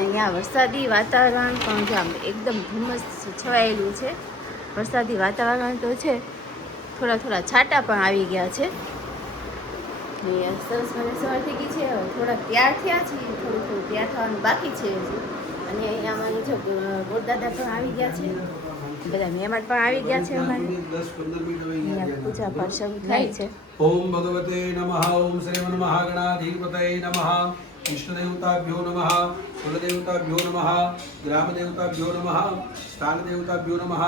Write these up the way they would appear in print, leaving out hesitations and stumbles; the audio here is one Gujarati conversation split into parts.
અહીંયા વરસાદી વાતાવરણ પણ જામ એકદમ ધુમ્મસ છવાયેલું છે. વરસાદી વાતાવરણ તો છે, થોડા થોડા છાંટા પણ આવી ગયા છે. અહીંયા સરસ મને સવાર થઈ ગઈ છે. થોડા તૈયાર થયા છે, થોડું થોડું તૈયાર થવાનું બાકી છે હજી. અને અહીંયા અમારે જો ગોરદાદા પણ આવી ગયા છે, બધા મહેમાન પણ આવી ગયા છે. અમારે પૂજા પાઠ શરૂ થાય છે. ઓમ ભગવતે નમઃ. ઓમ શ્રી મહાગણાધિપતये નમઃ. इष्टदेवताभ्यो नमः. कुलदेवताभ्यो नमः. ग्रामदेवताभ्यो नमः. स्थानदेवताभ्यो नमः.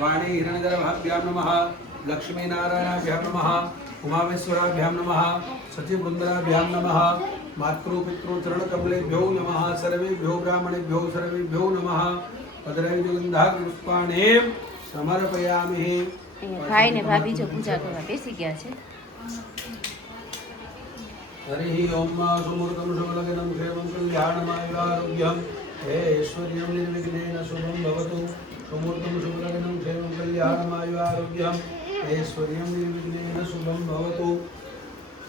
वाणी हिरण्यगर्भाभ्यां नमः. लक्ष्मीनारायणाभ्यां नमः. उमामेश्वराभ्यां नमः. सचिववृन्दाभ्यां नमः. मातृपितृचरणकमलेभ्यो नमः. सर्वेभ्यो ब्राह्मणेभ्यो सर्वेभ्यो नमः. पदरैर्गन्धाग्रपुष्पाणि समर्पयामि. भाई ने भाभी जो पूजा करवा बेसी गया છે. हरि ओम सुमूर्तम शुभलग्नं क्षेमं कल्याणमायुरारोग्यं ऐश्वर्यं निर्विघ्नेन शुभं भवतु. सुमूर्तम शुभलग्नं क्षेमं कल्याणमायुरारोग्यं ऐश्वर्यं निर्विघ्नेन शुभं भवतु.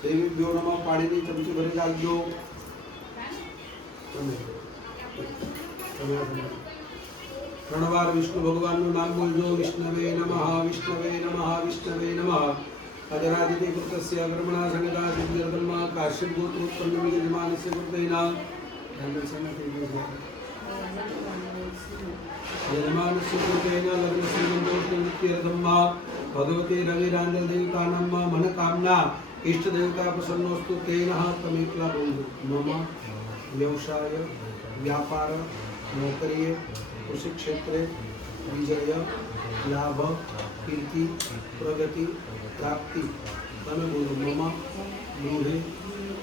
देवीभ्यो नमः. पाणीની ચમચી ભરી લાગજો. ત્રણ વાર વિષ્ણુ ભગવાનનું નામ બોલજો. વિષ્ણવે નમઃ. વિષ્ણવે નમઃ. વિષ્ણવે નમઃ. अजरादिते कृतस्य ब्रह्मणा संगता दिव्यधर्मा काश्यप गोत्रोत्पन्न विद्यमानस्य कृतेना यजमानस्य कृतेना लग्न श्रीमन्तोत्पन्नित्यर्थम्मा भगवते रविरांजल देवतानां मनकामना इष्ट देवता प्रसन्नोस्तु तेन तमेकला बोलु. मम व्यवसाय व्यापार नौकरी कृषि क्षेत्रे विजय लाभ कीर्ति प्रगति प्राप्ति તમે બોલો. મમ ગૃહે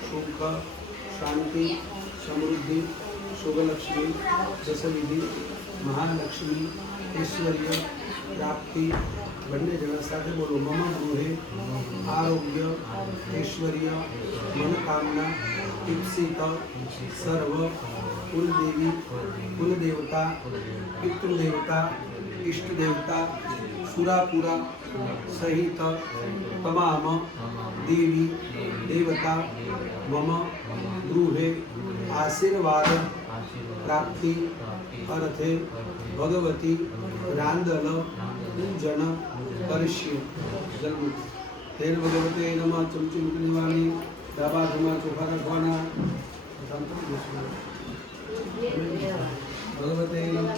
સુખ શાંતિ સમૃદ્ધિ શુભલક્ષ્મી જસવિધિ મહાલક્ષ્મી ઐશ્વર્ય પ્રાપ્તિ. બંને જણા સાથે બોલો. મમ ગૃહે આરોગ્ય ઐશ્વર્ય મનોકામના ઈપ્સિત સર્વ કુલદેવી કુલદેવતા પિતૃદેવતા ઇષ્ટદેવતા સુરાપુરા सहित तमाम देवी देवता मम गृहे आशीर्वाद प्राप्ति अर्थे भगवती रांदल पूजन करिष्ये. जन्म तेन भगवते नमः. चमची मुकनी वाणी डाबा हाथમાં ચોખા રાખવાના. ભગવતે નમઃ.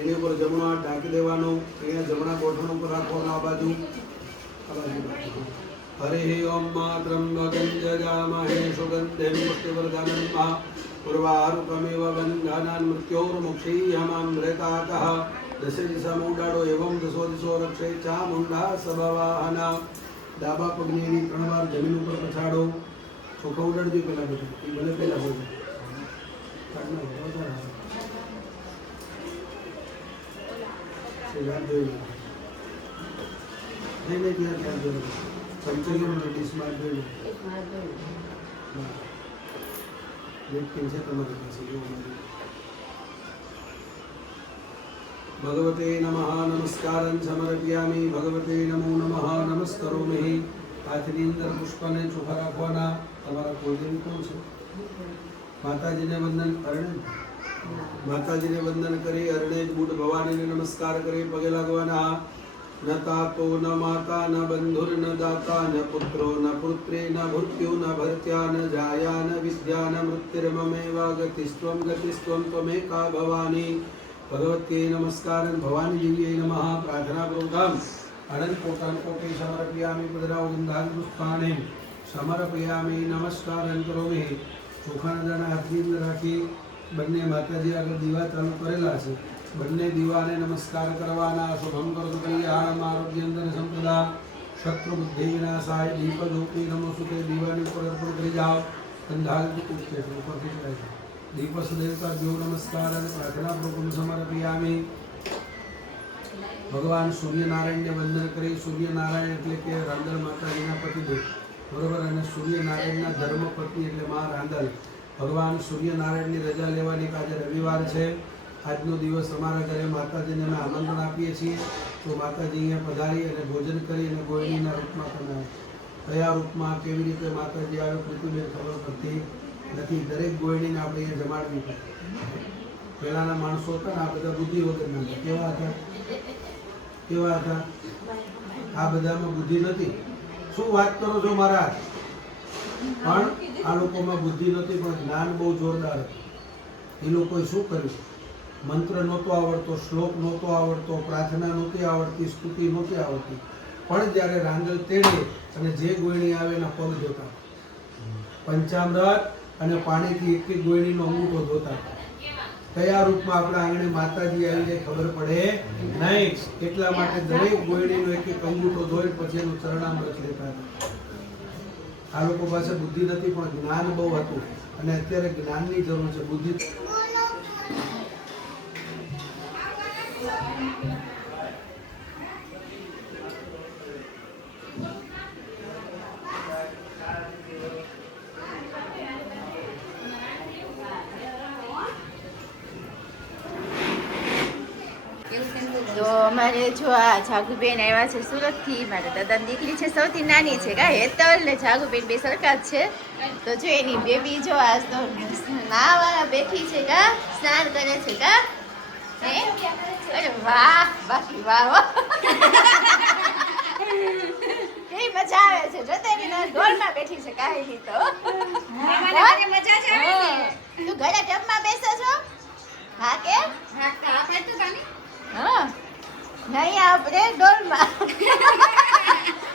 એની ઉપર જમણો હાથ ઢાંકી દેવાનો. અહીંયા જમણા ગોઠણ ઉપર રાખવાનો. આ બાજુ હરે ઓમ ત્રંબકં જજામહે સુગંધિં પુષ્ટિવર્ધનમ પૂર્વારુકમેવ બંધનાન મૃત્યોર્મુક્ષીયમામૃતાતઃ. દશે દિશા મૂડાડો. એવં દશો દિશો રક્ષે ચામુંડા સભવાહના. ડાબા પગની એની 3 વાર જમીન ઉપર પછાડો. ચોખા ઉડાડજો પેલા બધું. એ ભલે પેલા હોય नहीं क्या क्या चमचे डिशमार भगवते नमः. नमस्कारं समर्पयामि. भगवते नमो नमः. नमस्करोमि. हाथनी अंदर पुष्पने ચોખા રાખવાના. તમારા કુળદેવી કોણ છે? માતાજીને વંદન અરણે માતાજીને વંદન કરી અરણે બુટ ભવાનીને નમસ્કાર કરી પગે લાગવાના. ન તાતો ન માતા ન બંધુર ન દાતા ન પુત્રો ન પુત્રી ન ભૃત્યુ ન ભર્ત્યા ન જાયા ન વિદ્યા ન મૃત્યુર્મમેવ ગતિસ્ત્વમ ત્વમેકા ભવાની. ભગવતે નમસ્કાર. ભવાની દેવીએ નમઃ. પ્રાર્થના પૂર્વકમ અનંત કોટી સમર્પયામિ. પુદરાવ ગંધાન પુષ્પાણિ સમર્પયામિ. નમસ્કારં કરોમિ. ચોખાના દાણા હાથની અંદર રાખી બંને માતાજી આગળ દીવા ચાલુ કરેલા છે. બંને દીવાને નમસ્કાર કરવાના. શુભમ કરોતુ કલ્યાણમ આરોગ્યંધન સંપદા શત્રુ બુદ્ધિ વિનાશાય દીપજોપી નમોસ્તુતે દીવાની ઉપર અર્પણ કરી જાઓ ગંધાલ પૂછતે ઉપરથી ચડાય છે દીપસ દેવતા દેવ નમસ્કાર અને પ્રાર્થના પ્રભુ સમર્પયામિ ભગવાન સૂર્યનારાયણને વંદન કરી સૂર્યનારાયણ એટલે કે રાંદલ માતાજીના પતિદેવ બરોબર અને સૂર્યનારાયણના ધર્મપત્ની એટલે મા રાંદલ ભગવાન સૂર્યનારાયણની રજા લેવાની આજે રવિવાર છે આજનો દિવસ અમારા ઘરે માતાજીને અમે આમંત્રણ આપીએ છીએ તો માતાજી અહીંયા પધારી અને ભોજન કરી અને ગોળણીના રૂપમાં તમે કયા રૂપમાં કેવી રીતે માતાજી આવે પૃથ્વીને ખબર પડતી નથી દરેક ગોળણીને આપણે અહીંયા જમાડવી પડે પહેલાંના માણસો હતા ને આ બધા બુદ્ધિ વગરના હતા કેવા હતા આ બધામાં બુદ્ધિ નથી શું વાત કરો છો મહારાજ પણ આ લોકોમાં બુદ્ધિ નથી પણ જ્ઞાન બહુ જોરદાર હતું એ લોકોએ શું કર્યું મંત્ર નહોતો આવડતો શ્લોક નહોતો આવડતો પ્રાર્થના નહોતી આવડતી સ્તુતિ નહોતી આવડતી પણ જ્યારે રાંદલ તેડે અને જે ગોયણી આવે એના પગ ધોતા પંચામૃત અને પાણીથી એક એક ગોયણીનો અંગૂઠો ધોતા કયા રૂપમાં આપણા આંગણે માતાજી આવી જાય ખબર પડે નહીં એટલા માટે દરેક ગોયણીનો એક એક અંગૂઠો ધોઈ પછી એનું ચરણામૃત લેતા હતા આ લોકો પાસે બુદ્ધિ નથી પણ જ્ઞાન બહુ હતું અને અત્યારે જ્ઞાનની જરૂર છે બુદ્ધિ તો અમારે જો આ જાગુબેન આવ્યા છે સુરતથી મારા દાદાની દીકરી છે સૌથી નાની છે કા હેતલ ને જાગુબેન બે સરખા જ છે તો જો એની બેબી જો આજ તો નાવા બેઠી છે કા સ્નાન કરે છે કા હે અરે વાહ બાકી વાહ કેવી મજા આવે છે જોતે એની ગોળમાં બેઠી છે કાંઈ તો મજા છે તું ઘરે ટબમાં બેસો છો હા કે હા તો કાની હા નહીં આપણે ડોલમાં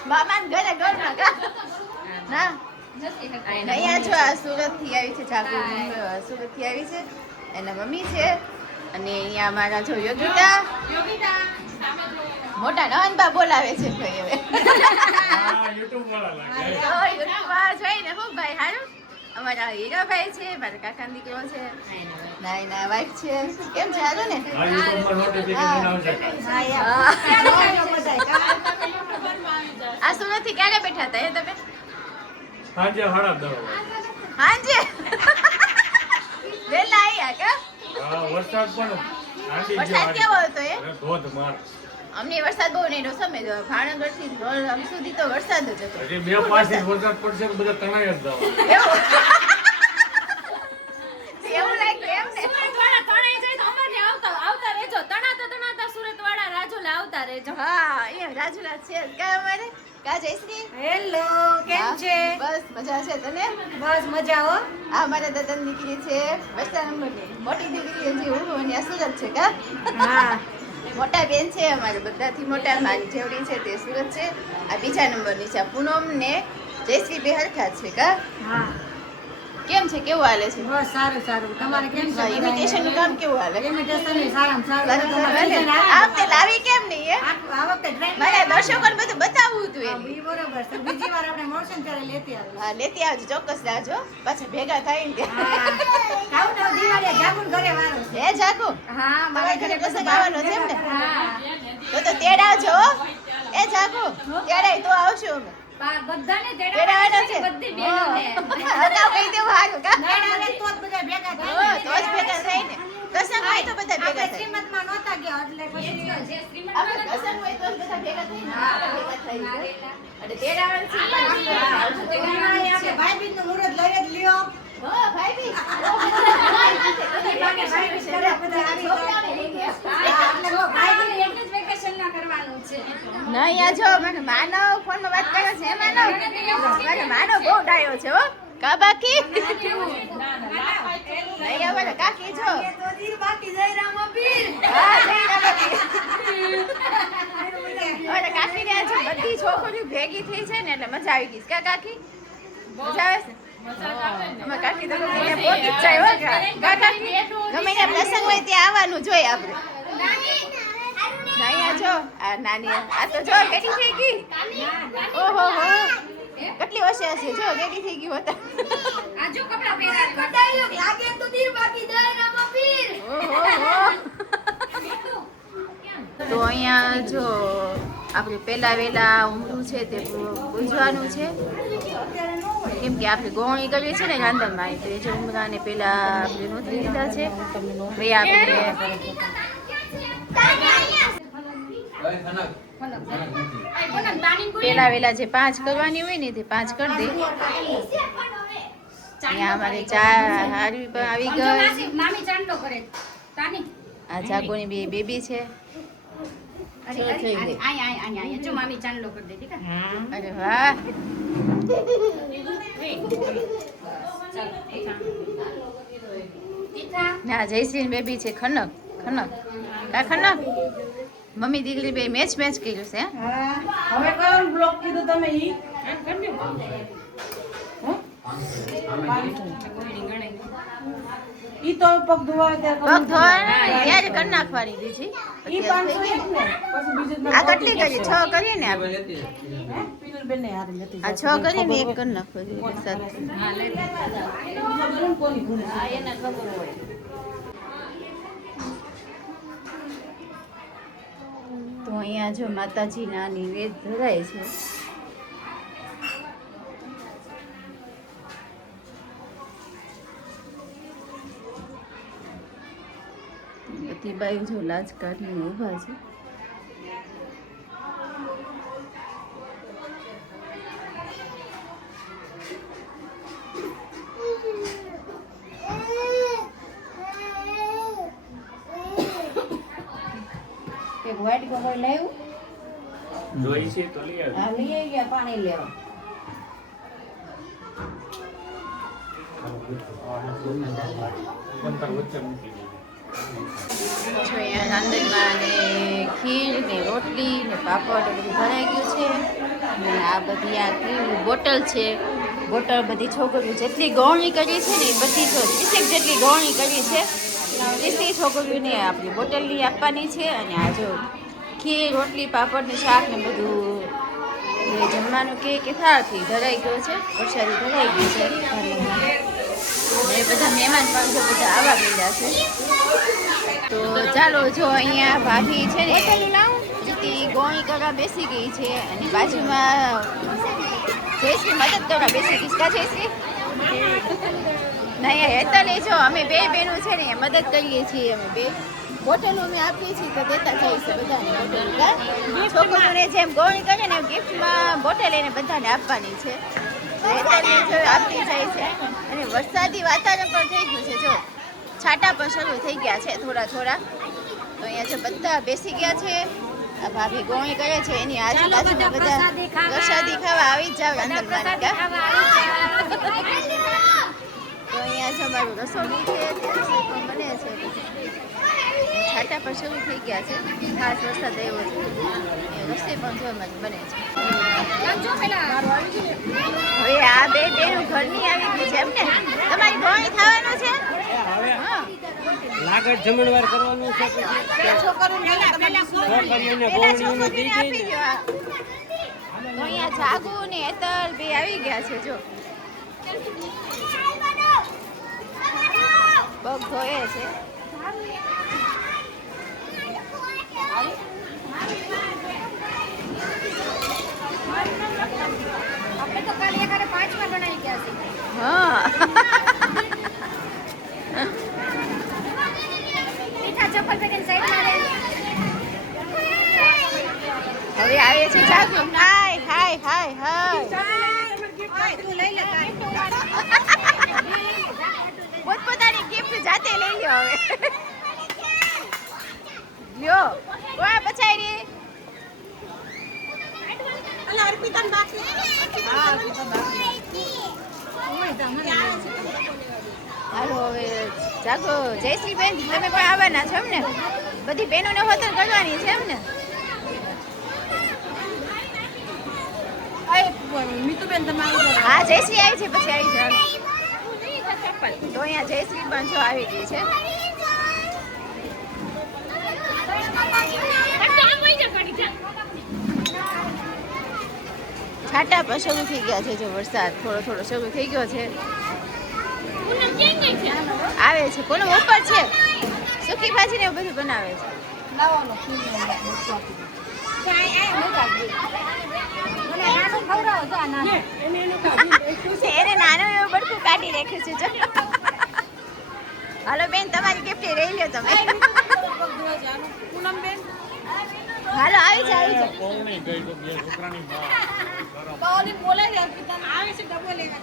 મામાને ઘરે ડોલમાં કા ના અહીંયા જો આ સુરતથી આવી છે જાગુ સુરતથી આવી છે એના મમ્મી છે અને અહીંયા અમારા જો યોગિતા મોટા નવનબા બોલાવે છે ભાઈ હવે યુટ્યુબ વાળા જોઈને હું ભાઈ હારું અમારા હીરાભાઈ છે મારા કાકાનો દીકરો છે નાના વાઈફ છે કેમ છે હાલો ને આ સુરત થી ક્યારે બેઠા હતા એ તમે સાંજે 10:30 હાંજે વેલા આયા કા વરસાદ પણ વરસાદ કેવો હતો એ ધોધમાર અમને વરસાદ બહુ નહીં સમય ભાણગઢ થી આમ સુધી તો વરસાદ જ હતો હજી 2-5 ઇંચ વરસાદ પડશે તો બધા તણાઈ જ જવા એવું લાગ્યું એમ ને સુરત વાળા તણાઈ જાય તો અમારે આવતા રહેજો તણાતા સુરત વાળા રાજુલા આવતા રહેજો હા એ રાજુલા છે કા અમારે કા જયશ્રી હેલો કેમ છે બસ મજા છે તને બસ મજા હો આ મારા દાદાની દીકરી છે બસ્તા નંબરની મોટી દીકરી હજી હું અને આ સુરત છે કા હા મોટા બેન છે અમારે બધાથી મોટા મારી જેવડી છે તે સુરત છે આ બીજા નંબરની છે આ પૂનમ ને જયશ્રી બે હરખા છે કા હા કેમ છે કેવું હાલે છે બસ સારું સારું તમારે કેમ છે ઇમિટેશન નું કામ કેવું હાલે ઇમિટેશન ની સારામાં સારું આ વખતે લાવી કેમ નહીં આ વખતે ટ્રેન મારા દર્શકોને બધું બતાવવું હતું એમ બરોબર છે બીજી વાર આપણે મળશે ને ત્યારે લેતી આવીએ હા લેતી આવજો ચોક્કસ લાવજો પાછા ભેગા થઈને ત્યાં આવું તો દિવાળીએ જાગુન ઘરે વારો છે હે જાગો હા મારા ઘરે પ્રસંગ આવવાનો છે એમ ને હા તો તેડાવજો એ જાગો તેડાય તો આવશું અમે બધાને તેડાવવાના છે બધી બેનોને અગાઉ કહી દેવું હારું કા નાના તો જ બધા ભેગા તો જ ભેગા થાય ને પ્રસંગ હોય તો બધા ભેગા થાય શ્રીમતમાં નહોતા ગયા એટલે પછી આપણે પ્રસંગ હોય તો જ બધા ભેગા થઈને ભેગા થઈ અને તેડાવવાનું છે આપણે ભાઈ બીજ નું મુહૂર્ત લઈ જ લ્યો હા ભાઈ બી નહીં આ જો મને માનવ ફોનમાં વાત કરે છે માનવ મને માનવ બહુ ડાયો છે હો કા બાકી નહીં આવે કાકી જો હા જય રામ પીર હવે કાકી ને આજે બધી છોકરીઓ ભેગી થઈ છે ને એટલે મજા આવી ગઈ કા કાકી મજા આવે છે અમે કાકી તો ગમે પોતી જ જાય હો કા કાકી ગમે ત્યાં પ્રસંગ હોય ત્યાં આવવાનું જોઈએ આપણે અહીંયા જો આ નાની આ તો જો રેડી થઈ ગઈ. ઓહો હો કેટલી હોશિયાર છે જો રેડી થઈ ગઈ હોતા. આજુ કપડા પહેરા ડાયલોગ લાગે તો દીર બાકી દે રામા પીર. ઓહો હો તો અહીંયા જો આપણે પહેલા વેલા ઉમરું છે તે પૂજવાનું છે કેમ કે આપણે ગોળણી કરીએ છીએ ને રાંધણમાં તો એ જે ઉમરાને પહેલા આપણે નોંધી લીધા છે ભાઈ આપણે પહેલા વેલા જે 5 કરવાની હોય ને તે 5 કરી દે. અહીંયા અમારે ચા હારવી પણ આવી ગઈ. મામી ચાંદલો કરે તાની આ જાગોની બે બેબી છે. આયા જો મામી ચાંદલો કરી દે ઠીક છે. અરે વાહ ના જયશ્રી બેબી છે ખનક ખનક કા ખનક મમ્મી દીકરી બે મેચ કર્યું છે. હવે કયો બ્લોક કીધું તમે ઈ ઈ તો પગ ધોવા પગ ધોવાના ત્યારે કરી નાખવાની બીજી ઈ 500 એક ને પછી બીજું આ કેટલી કરી 6 કરીએ ને આપણે પીનલ બેન ને હારે લેતી આ 6 કરીએ ને એક કરી નાખવાની સાથે. કોની ભૂલ છે એને ખબર હોય. તો અહીંયા જો માતાજીના નિવેદ ધરાય છે. બધી બાયું જો લાજ કાઢીને ઊભા છે. એક વાઈટ કપડ લાવ્યું જોઈ છે તો લઈ આવી. આ લઈ આવી ગયા પાણી લેવા અંતર વચ્ચે મૂકી દીધી. જો અહીંયા રાંધણમાં ને ખીર ને રોટલી ને પાપડ એ બધું ભરાઈ ગયું છે. અને આ બધી આ ખીર બોટલ છે. બોટલ બધી છોકરીઓ જેટલી ગૌરણી કરી છે ને એ બધી 30 જેટલી ગૌરણી કરી છે. 30 છોકરીઓને આપણી બોટલની આપવાની છે. અને આ જો ખીર રોટલી પાપડ ને શાક ને બધું એ જમવાનું કે થાળથી ધરાઈ ગયો છે. પ્રસાદી ધરાઈ ગઈ છે. એ બધા મહેમાન પણ જો બધા આવવા માંડ્યા છે. તો ચાલો જો અહીંયા ભાભી છે ને જીતી ગોણી કરવા બેસી ગઈ છે. અને બાજુમાં જયશ્રી મદદ કરવા બેસી ગઈ કા જયશ્રી ના હેતા નહીં જો અમે બે બહેનો છે ને મદદ કરીએ છીએ. અમે બે બોટલો અમે આપીએ છીએ તો દેતા જઈએ છીએ બધાને બોટલ. છોકરીઓને જેમ ગોણી કરે ને એમ ગિફ્ટમાં બોટલ એને બધાને આપવાની છે. આપતી જાય છે. અને વરસાદી વાતાવરણ પણ થઈ ગયું છે. જો છાંટા પણ શરૂ થઈ ગયા છે થોડા થોડા. તો અહીંયા જો બધા બેસી ગયા છે. આ ભાભી ગોણી કરે છે એની આજુબાજુમાં બધા પ્રસાદી ખાવા આવી જ જાવ રાંધણમાં. તો અહીંયા જો મારું રસોડું છે તે રસોઈ પણ બને છે. છાંટા પણ શરૂ થઈ ગયા છે. ખાસ વરસાદ આવ્યો છે. રસોઈ પણ જો અમારી બને છે. હવે આ બે બેનું ઘરની આવી ગઈ છે એમને તમારી ગોણી થવાનું છે. હા લાગત જમણવાર કરવાનું છે છોકરીઓને આપી દો. તો અહીંયા જાગુ ને એતલ બે આવી ગયા છે. જો પગ ધોયે છે. આપણે તો કાલે એકારે 5 વાર બનાવી ગયા છે. હા મીઠા ચપ્પલ પહેરીને સાઈડમાં રહે. હવે આવે છે જાગુ. હાય હાય હાય હાય પોતપોતાની ગિફ્ટ જાતે લઈ લ્યો. હવે લ્યો કોણ પછાડી હાલો હવે જાગો. જયશ્રી બેન તમે પણ આવવાના છો એમને? બધી બહેનોને હોતન કરવાની છે એમને? મીતુબેન તમે હા જયશ્રી આવી છે પછી આવી જાવ. તો અહીંયા જયશ્રી પણ જો આવી ગઈ છે. છાંટા પણ શરૂ થઈ ગયા છે. જો વરસાદ થોડો થોડો શરૂ થઈ ગયો છે. આવે છે કોનો ઉપર છે સુકી ભાજી ને એવું બધું બનાવે છે. લાવવાનો એને નાનું એવું બડકું કાઢી રાખ્યું છે. જો હાલો બેન તમારી ગિફ્ટ રહી લ્યો તમે. પૂનમબેન હાલો આવી જાય પૌણી ગઈ તો બે છોકરાની માં બાઓલી બોલાવી અર્પિતાને આવે છે ડબો લેવા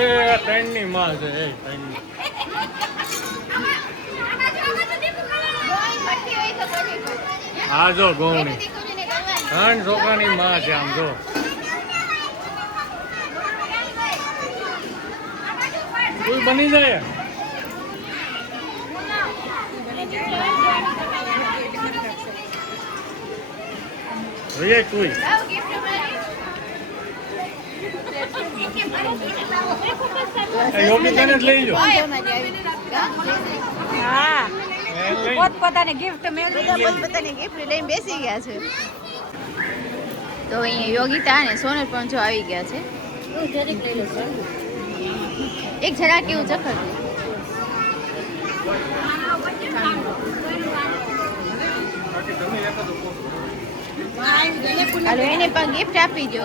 એ ત્રણની માં છે એ ત્રણની આ જો ગૌણી ત્રણ છોકરાની માં છે આમ જો કોઈ બની જાય જોઈએ કોઈ યોગિતાને જ લઈ લો હા એ લઈ પોતપોતાની ગિફ્ટ મેળવી બધા પોતપોતાની ગિફ્ટ લઈને બેસી ગયા છે. તો અહીંયા યોગિતા અને સોનલ પણ જો આવી ગયા છે. એક જરા કેવું ચખડ હાલો એને પણ ગિફ્ટ આપી દો.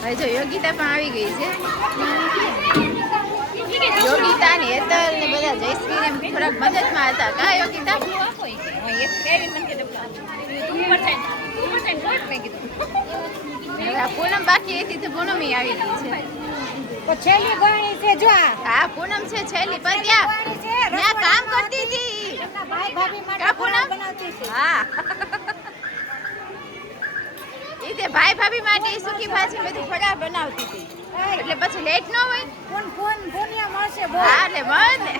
હવે જો યોગિતા પણ આવી ગઈ છે. યોગિતા ને હેતલ ને બધા જયશ્રી ને થોડાક મદદમાં હતા. કા યોગિતા હવે આ પૂનમ બાકી હતી તો પૂનમ આવી ગઈ છે. તો છેલ્લી ગણી છે જો આ હા પૂનમ છે છેલ્લી પણ ત્યાં કામ કરતી હતી. ભાઈ ભાભી માટે કા પૂનમ? બનાવતી છે હા એ તે ભાઈ ભાભી માટે સુકી ભાજી બધું ફળા બનાવતી હતી એટલે પછી લેટ ન હોય. ફોન ફોનિયા મળશે બહુ હા એટલે મળે ને.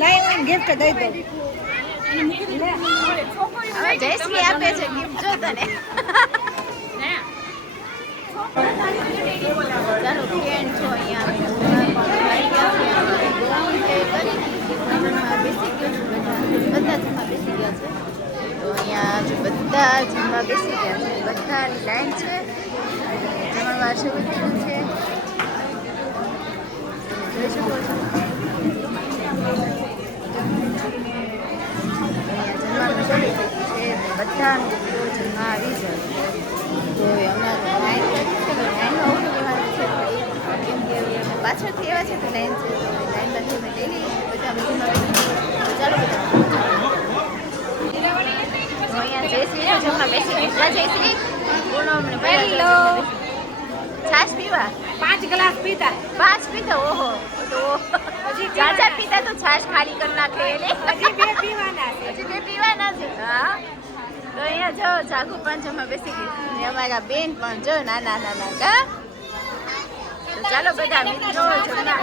લાઈન ગિફ્ટ દઈ દો હવે જયશ્રી આપે છે ગિફ્ટ જો તને. ચાલો ફ્રેન્ડ છો અહીંયા બધા જમવા બેસી ગયા છે. તો અહીંયા જો બધા જમવા બેસી ગયા છે. બધાની લાઈન છે. જમણવાર શરૂ થયું છે. જોઈ શકો છો જમવાનું શરૂ થઈ ગયું છે. બધા મિત્રો જમવા આવી જાય તો અમારે લાઈન લાઈનમાં ઉભી રહેવાનું છે. કેમ કે અમે પાછળથી એવા છે તો લાઈન છે તો લાઈનમાંથી અમે લઈ લઈએ બધા જમવા બેસી ચાલો બધા તો અહીંયા જયશ્રી જમવા બેસી ગયા. જયશ્રી પૂનમ ને હેલો. છાશ પીવા 5 ગ્લાસ પીતા 5 પીતા ઓહો તો ચાર પીતા તો છાશ ખાલી કરી નાખે એટલે હજી 2 પીવાના છે હજી બે પીવાના છે. હા તો અહીંયા જો જાગુ પણ જમવા બેસી ગઈ ને અમારા બેન પણ જો નાના નાના કા. તો ચાલો બધા મિત્રો જમવા.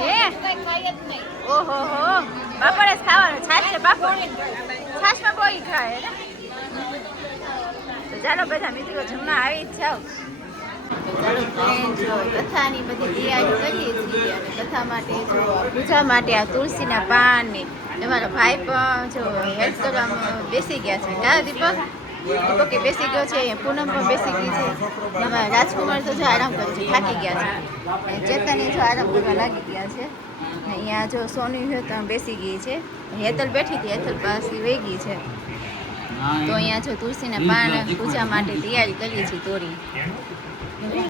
હે ઓહો હો બાપડે જ ખાવાનું છાશ છે બાપડ છાશમાં કોઈ ખાય ને. તો ચાલો બધા મિત્રો જમવા આવી જ જાઓ. ચાલો ફ્રેન્ડ જો કથાની બધી તૈયારી કરીએ છીએ અને કથા માટે જો પૂજા માટે આ તુલસીના પાન ને તમારો ભાઈ પણ જો હેલ્પ કરવામાં બેસી ગયા છે. કા દીપક દીપકે બેસી ગયો છે. પૂનમ પણ બેસી ગઈ છે. અમારા રાજકુમાર તો જો આરામ કરે છે થાકી ગયા છે. અને ચેતને જો આરામ કરવા લાગી ગયા છે. અહીંયા જો સોની છે તો બેસી ગઈ છે. હેતલ બેઠી હતી હેતલ પાસે વહી ગઈ છે. તો અહીંયા જો તુલસીના પાન પૂજા માટે તૈયારી કરીએ છીએ તોડી.